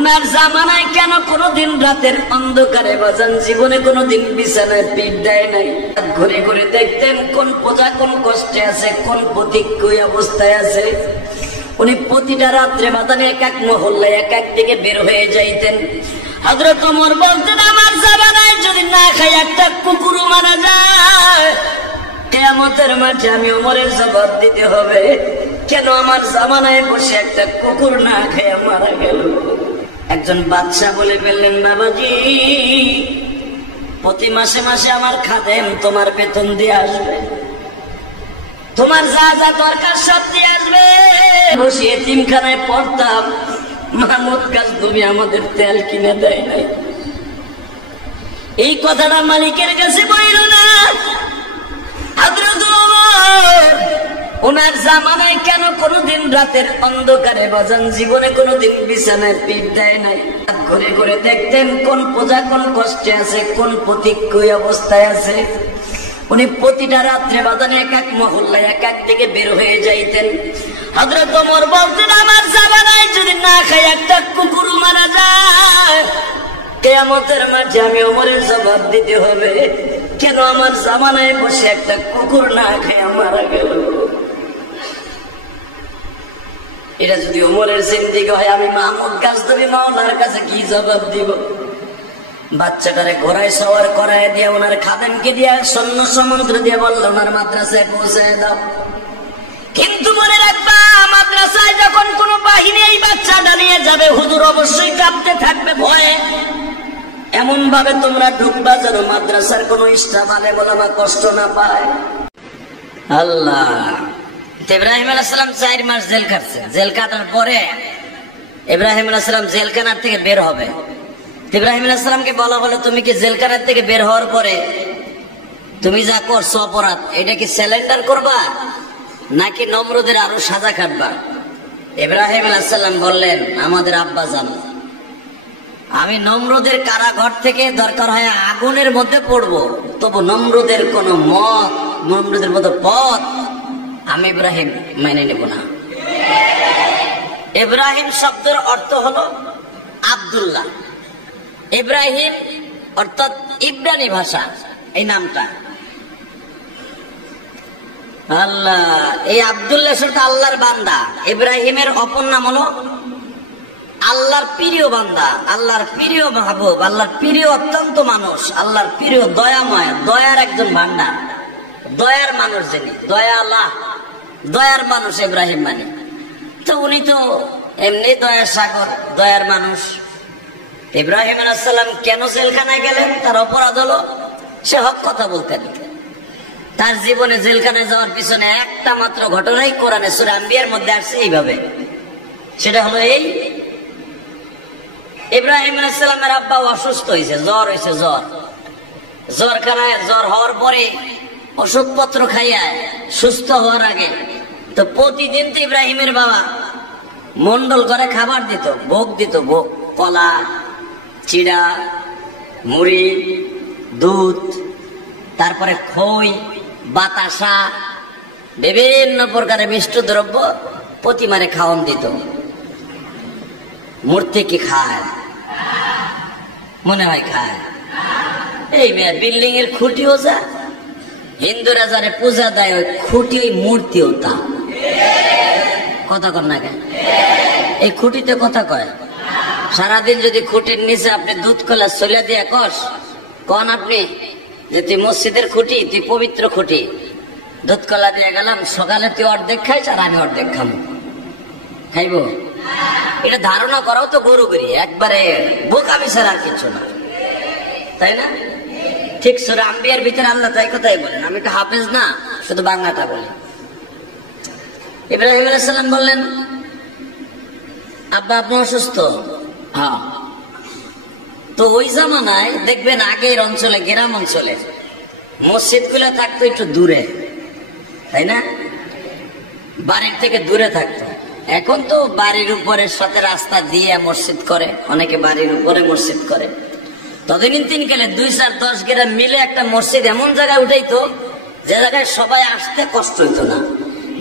ওনার জামানায় কেন কোনদিন রাতের অন্ধকারে বাজান জীবনে কোনদিন বিছানায় পিঠ দেয় নাই। ঘুরে ঘুরে দেখতেন কোন প্রজা কোন কষ্টে আছে, কোন পথিক কই অবস্থায় আছে। উনি প্রতিটা রাত্রে বাজানে এক এক মহল্লায় এক এক দিকে বের হয়ে যাইতেন। হযরত ওমর বলতেন, আমার জামানায় যদি না খাই একটা কুকুর মারা যায়, কিয়ামতের মাঠে আমি ওমরের জবাব দিতে হবে, কেন আমার জামানায় বসে একটা কুকুর না খেয়ে মারা গেল। একজন বাদশা বলে ফেললেন, বাবাজি প্রতি মাসে মাসে আমার খাদেম তোমার বেতন দিয়ে আসবে, তোমার যা যা দরকার সব দিয়ে আসবে। বসে এতিমখানায় পড়তাম, মাহমুদ গাজনবী আমাদের তেল কিনে দেয় নাই। এই কথাটা মালিকের কাছে বইল না। হযরত ওমর ওনার জামানায় কেন কোনদিন রাতের অন্ধকারে বাজান জীবনে কোনদিন বিছানায় পিঠ দেয় নাই। ঘুরে ঘুরে দেখতেন কোন প্রজা কোন কষ্টে আছে, কোন পথিক কই অবস্থায় আছে। উনি প্রতিটা রাত্রে বাজানে এক এক মহল্লায় এক এক দিকে বের হয়ে যাইতেন। হযরত ওমর বলতেন, আমার জামানায় যদি না খাই একটা কুকুর মারা যায়, কিয়ামতের মাঠে আমি ওমরের জবাব দিতে হবে, কেন আমার জামানায় বসে একটা কুকুর না খেয়ে মারা গেল। এটা যদি ওমরের জিন্দেগি হয়, আমি মাহমুদ গাজনবী মাওলার কাছে কি জবাব দিব? বাচ্চাটারে ঘোড়ায় সওয়ার করায় দিয়ে ওনার খাদেমকে দিয়ে সৈন্য সমুদ্র দিয়ে বলল, ওনার মাদ্রাসায় পৌঁছে দাও। কিন্তু মনে রাখবা, মাদ্রাসায় যখন কোন বাহিনী এই বাচ্চাটা নিয়ে যাবে, হুজুর অবশ্যই কাঁপতে থাকবে ভয়ে। এমন ভাবে তোমরা ঢুকবা যেন মাদ্রাসার কোন স্টাফ আলেম ওলামা কষ্ট না পায়। আল্লাহ, ইব্রাহিম আলাইহিস সালাম 4 মাস জেল কাটছে। জেল কাটার পরে ইব্রাহিম আলাইহিস সালাম জেলখানার থেকে বের হবে। ইব্রাহিম আলাইহিস সালামকে বলা হলো, তুমি কি জেলখানার থেকে বের হওয়ার পরে তুমি যা করছো অপরাধ, এটা কি স্যালেন্ডার করবা নাকি নমরুদের আরো সাজা কাটবা? ইব্রাহিম আলাইহিস সালাম বললেন, আমাদের আব্বা জান, আমি নমরুদের কারাঘর থেকে দরকার হয় আগুনের মধ্যে পড়বো, তবু নমরুদের কোন মত, নমরুদের মতো পথ আমি ইব্রাহিম মেনে নেব না। ইব্রাহিম শব্দের অর্থ হলো আব্দুল্লাহ। ইব্রাহিম অর্থাৎ ইব্রানি ভাষা, এই নামটা। আল্লাহ, এই আব্দুল্লাহ শুধু আল্লাহর বান্দা। ইব্রাহিমের অপর নাম হলো আল্লাহর প্রিয় বান্দা, আল্লাহর প্রিয় মাহবুব, আল্লাহর প্রিয় অত্যন্ত মানুষ, আল্লাহর প্রিয় দয়াময়, দয়ার একজন ভান্ডার, দয়ার মানুষ যিনি, দয়ালা, দয়ার মানুষ ইব্রাহিম মানে। তো উনি তো এমনি দয়ার সাগর, দয়ার মানুষ। ইব্রাহিম আলাইহিস সালাম কেন জেলখানায় গেলেন? তার অপরাধ হলো সে হক কথা বলতেন। তার জীবনে জেলখানায় যাওয়ার পিছনে একটা মাত্র ঘটনাই কোরআনে সূরা আম্বিয়ার মধ্যে আসছে এইভাবে। সেটা হলো এই, ইব্রাহিম আলাইহিস সালামের আব্বা অসুস্থ হয়েছে, জ্বর হয়েছে, জ্বর হওয়ার পরে ওষুধপত্র খাইয়া সুস্থ হওয়ার আগে তো প্রতিদিন তো ইব্রাহিমের বাবা মন্ডল করে খাবার দিত, ভোগ দিত, ভোগ, কলা, চিড়া, মুড়ি, দুধ, তারপরে খই, বাতাসা, বিভিন্ন প্রকারের মিষ্ট দ্রব্য প্রতিমারে খাওয়ান দিত। মূর্তি কি খায়? মনে হয় খায়। এই মেয়ে বিল্ডিং এর খুঁটিও যা, হিন্দুরা যারে পূজা দেয় ওই খুঁটি, ওই মূর্তিও তা। কথা কর না কেন? এই খুঁটিতে কথা কয়। সারাদিন যদি খুঁটির নিচে আপনি দুধ কলা চলে দিয়ে কন আপনি যে তুই মসজিদের খুঁটি, তুই পবিত্র খুঁটি, দুধ কলা দিয়ে গেলাম, সকালে তুই অর্ধেক খাইছ আর আমি অর্ধেক খাইব? এটা ধারণা করাও তো গরু করি, একবারে বোকামি ছাড়া আর কিছু না, তাই না? ঠিক সূরা আম্বিয়ার ভিতরে আল্লাহ তাই কথাই বলেন। আমি তো হাফেজ না, শুধু বাংলাটা বলি। ইব্রাহিম আলাইহিস সালাম বললেন, আব্বা আপনি অসুস্থ? হ্যাঁ। তো ওই জামানায় দেখবেন আগের অঞ্চলে, গ্রাম অঞ্চলে মসজিদ গুলো থাকতো একটু দূরে, তাই না? বাড়ির থেকে দূরে থাকতো। এখন তো বাড়ির উপরের সাথে রাস্তা দিয়ে মসজিদ করে, অনেকে বাড়ির উপরে মসজিদ করে। ততদিন তিনকালে 2-4-10 গ্রাম মিলে একটা মসজিদ এমন জায়গায় উঠাইতো যে জায়গায় সবাই আসতে কষ্ট হইতো না।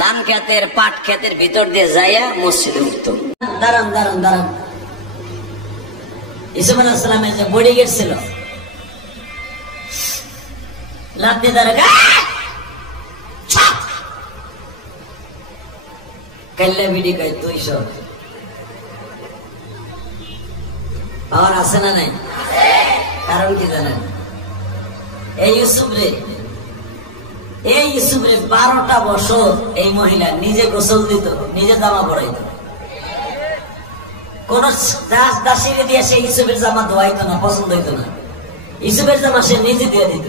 ধান খেতের, পাট খেতের ভিতর দিয়ে যাইয়া মসজিদে উঠতো। দাঁড়ান দাঁড়ান দাঁড়ান, ইউসুফ আলাইহিস সালামের যে বডিগার্ড ছিল, লাফ দিয়ে ধরে কাল্লা বিডি কয় 200 পাওয়ার আছে না নাই? কারণ কি জানেন? এই ইউসুফ রে 12টা বছর এই মহিলা নিজে গোসল দিত, নিজে জামা পরাইত, কোন দাস দাসীরে দিয়ে সে ইউসুফের জামা ধোয়াইতো না, পছন্দ হইতো না। ইউসুফের জামা সে নিজে দিয়ে দিত।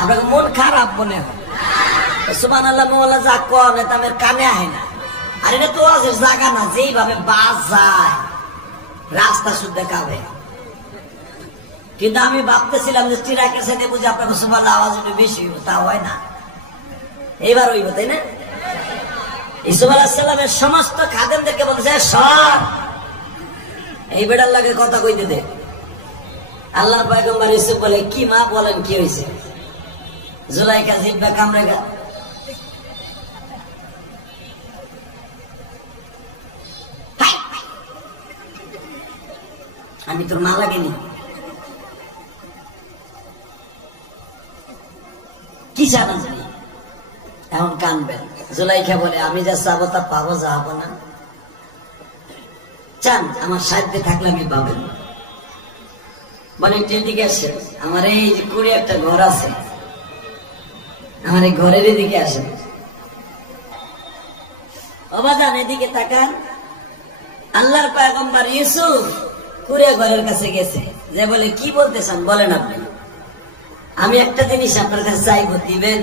আপনাকে মন খারাপ মনে হয়? সুবহানাল্লাহ মোল্লা যা কনে তাদের কানে আহে না। আর এটা তো জায়গা না, যেইভাবে বাস যায় রাস্তা শুদ্ধ কাবে। কিন্তু আমি ভাবতেছিলাম যে ট্রাকের সাথে বুঝে আপনাকে সুবহানাল্লাহ আওয়াজ একটু বেশি হইব, তা হয় না। এইবার হইব, তাই না? ইউসুফ আলাইহিস সালামের সমস্ত খাদেমদেরকে বলছে, সব এই বেটার লাগে কথা কইতে দে। আল্লাহর পয়গম্বর ইউসুফ বলে, কি মা বলেন, কি হয়েছে? জুলাইখা জিব্বা কামড়েগা। আমি তোর মা লাগেনি, কি জানা জানি এখন কানবেন। জুলাইখা বলে, আমি যা চাবো তা পাবো, যাবো না। চান আমার সাহায্যে থাকলে আমি পাবেন। বলে এদিকে আসে, আমার এই কুড়ি একটা ঘর আছে, আমার এই ঘরের এদিকে আসে। অবাজান এদিকে তাকান। আল্লাহর পয়গম্বর ইউসুফ কুড়িয়া ঘরের কাছে গেছে, যে বলে, কি বলতে চান বলেন আপনি, আমি একটা জিনিস আপনার কাছে চাইবো, দিবেন?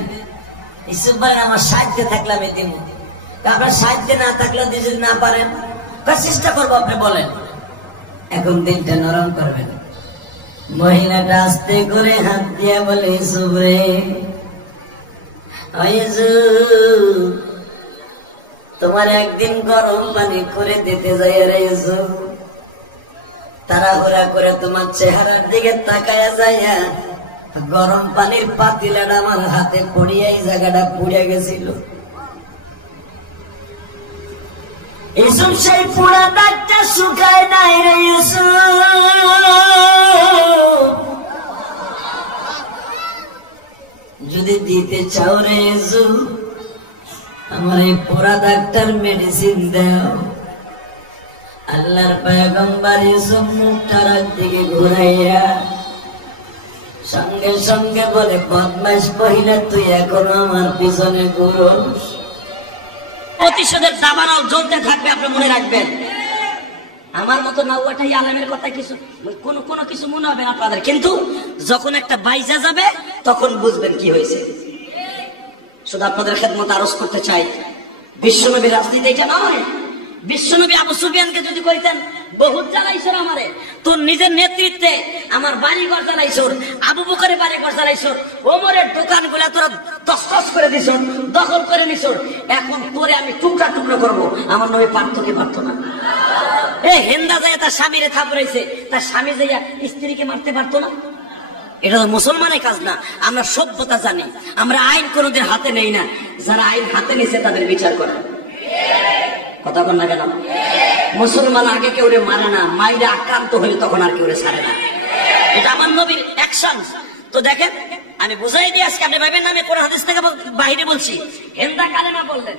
ইউসুফ বলেন, আমার সাহায্যে থাকলে আমি দিব। আপনার সাহায্যে না থাকলে যদি না পারেন, চেষ্টা করবো, আপনি বলেন। এখন দিনটা নরম করবেন। মহিলাটা আস্তে করে হাত দিয়ে বলে, ইউসুফ রে, তোমার একদিন গরম পানি করে দিতে যাই রে ইউসুফ, তাড়াহুড়া করে তোমার চেহারার দিকে তাকায়া যাইয়া গরম পানির পাতিলাটা আমার হাতে পড়িয়া এই জায়গাটা পুড়ে গেছিল। ইউসুফ সেই পুরা দাগটা শুকায় নাই রে ইউসুফ, যদি দিতে চাও রে ইউসুফ, আমার এই পোড়া দাগটার মেডিসিন দাও। আল্লাহর পয়গম্বর ইউসুফ মুখটার দিকে ঘুরাইয়া সঙ্গে সঙ্গে বলে, বদমাইশ মহিলা, তুই এখন আমার পিছনে ঘুরোস। প্রতিশোধের দাবানল জ্বলতে থাকবে, আপনি মনে রাখবেন। আমার মতো নাওয়াটাই আলেমের কথা কিছু কোনো কিছু মনে হবে না আপনাদের, কিন্তু যখন একটা বাইজা যাবে তখন বুঝবেন কি হয়েছে। শুধু আপনাদের খেদমত আরজ করতে চাই, বিশ্বনবীর রাজনীতি এটা নয়। বিশ্বনবী আবু সুফিয়ানকে যদি কইতেন, বহুত জ্বালাইছর আমারে, তোর নিজের নেতৃত্বে আমার বাড়ি ঘর জ্বালাইছর, আবু বকরের বাড়ি ঘর জ্বালাইছর, ওমরের দোকান গুলা তোরা তসতস করে দিছ, দখল করে নিছর, এখন তোরে আমি টুকরা টুকরা করবো। আমার নবী পারত কি পারত না? এ হেন্দা যায় তার স্বামীরে থাপড়াইছে, তার স্বামী যাইয়া স্ত্রীকে মারতে পারতো না? এটা তো মুসলমানের কাজ না। আমরা সভ্যতা জানি, আমরা আইন কোনোদিন হাতে নেই না। যারা আইন হাতে নিছে তাদের বিচার করে। কথা বল না কেন? মুসলমান আগে কেউ মারে না, মাইরে আক্রান্ত হলে তখন আর কেউ ছাড়ে না। এটা আমার নবীর অ্যাকশন। তো দেখেন, আমি বুঝাই দিয়ে আজকে আপনি ভাবেন না আমি কোরআন হাদিস থেকে বাইরে বলছি। হেন্দা কালেমা বললেন,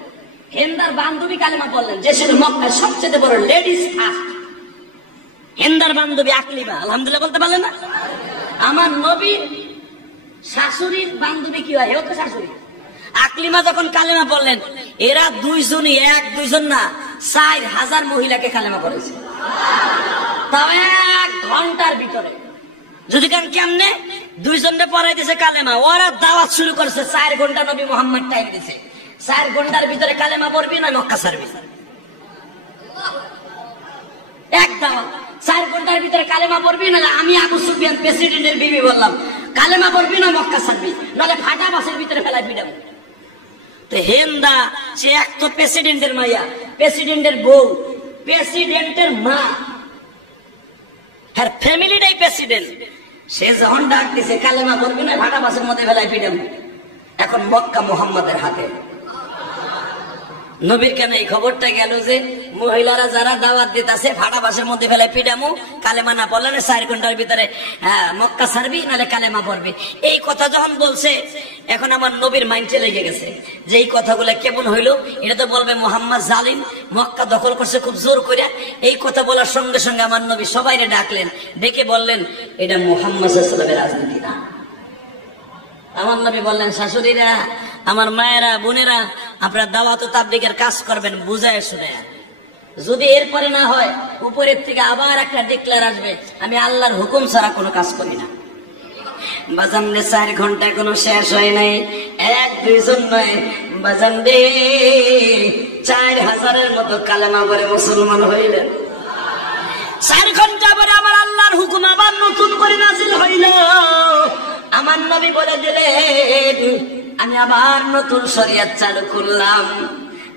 হেন্দার বান্ধবী কালেমা বললেন, যে শুধু মক্কায় সবচেয়ে বড় লেডিস ফার্স্ট। হেন্দার বান্ধবী আকলিমা, আলহামদুলিল্লাহ বলতে পারলেন না? আমার নবীর শাশুড়ির বান্ধবী কি হয়? হেও তো শাশুড়ি। আকলিমা যখন কালেমা বললেন, এরা দুইজনই, এক দুইজন না, 4000 মহিলাকে কালেমা করেছে, তাও 1 ঘন্টার ভিতরে। যদি কেন কেমনে দুইজনে পড়াই দিছে কালেমা, ওরা দাওয়াত শুরু করছে। 4 ঘন্টা নবী মোহাম্মদ টাইম দিছে। 4 ঘন্টার ভিতরে কালেমা পড়বি না মক্কা ছাড়বি, এক দাওয়াত। 4 ঘন্টার ভিতরে কালেমা পড়বি না, আমি আবু সুফিয়ান প্রেসিডেন্টের বিবি বললাম, কালেমা পড়বি না মক্কা ছাড়বি, নাহলে ফাটা বাসের ভিতরে ফেলাই পিটাবো। তো হেন্দা সে এক তো প্রেসিডেন্টের মাইয়া, প্রেসিডেন্টের বউ, প্রেসিডেন্টের মা, হ্যাঁ ফ্যামিলিটাই প্রেসিডেন্ট। সে যখন ডাক দিছে কালেমা পড়বি না, ফাটা বাসের মধ্যে ফেলাই পিটাবো। এখন মক্কা মুহাম্মাদের হাতে। নবীর কেন এই খবরটা গেল যে মহিলারা যারা দাওয়াত দিতেছে ফাটা বাসের মধ্যে ফেলে পিডামু, কালেমা না পড়লে 4 ঘন্টার ভিতরে মক্কা ছাড়বি নাহলে কালেমা পড়বি। এই কথা যখন বলছে, এখন আমার নবীর মাইন্ডে লেগে গেছে যে এই কথাগুলো কেমন হইলো। এটা তো বলবে মুহাম্মদ জালিম, মক্কা দখল করছে খুব জোর করে। এই কথা বলার সঙ্গে সঙ্গে আমার নবী সবাইরে ডাকলেন, ডেকে বললেন এটা মুহাম্মদ সাল্লাল্লাহু আলাইহি ওয়াসাল্লামের রাজনীতি না। আমার নবী বললেন, শাশুড়িরা, আমার মায়েরা, বোনেরা, আপনারা দাওয়াত ও তাবলীগের কাজ করবেন বুঝায় শুনে। যদি এরপরে না হয়, উপরের থেকে আবার একটা ডিক্লার আসবে, আমি আল্লাহর হুকুম ছাড়া কোনো কাজ করি না। বাজান রে, 4 ঘন্টা কোনো শেষ হয় নাই, 1-2 জন নয় বাজান রে, 4000-এর মতো কালেমা পড়ে মুসলমান হইলেন। 4 ঘন্টা পরে আমার আল্লাহর হুকুম আবার নতুন করে নাজিল হইল। আমার নবী বলে দিলেন, আমি আবার নতুন শরিয়ত চালু করলাম,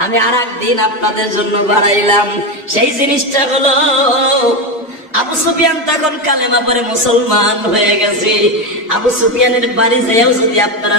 আমি আরেকদিন আপনাদের জন্য বাড়াইলাম। সেই জিনিসটা হলো, আবু সুফিয়ান তখন কালেমা পড়ে মুসলমান হয়ে গেছে। আবু সুফিয়ানের বাড়ি যেও যদি আপনারা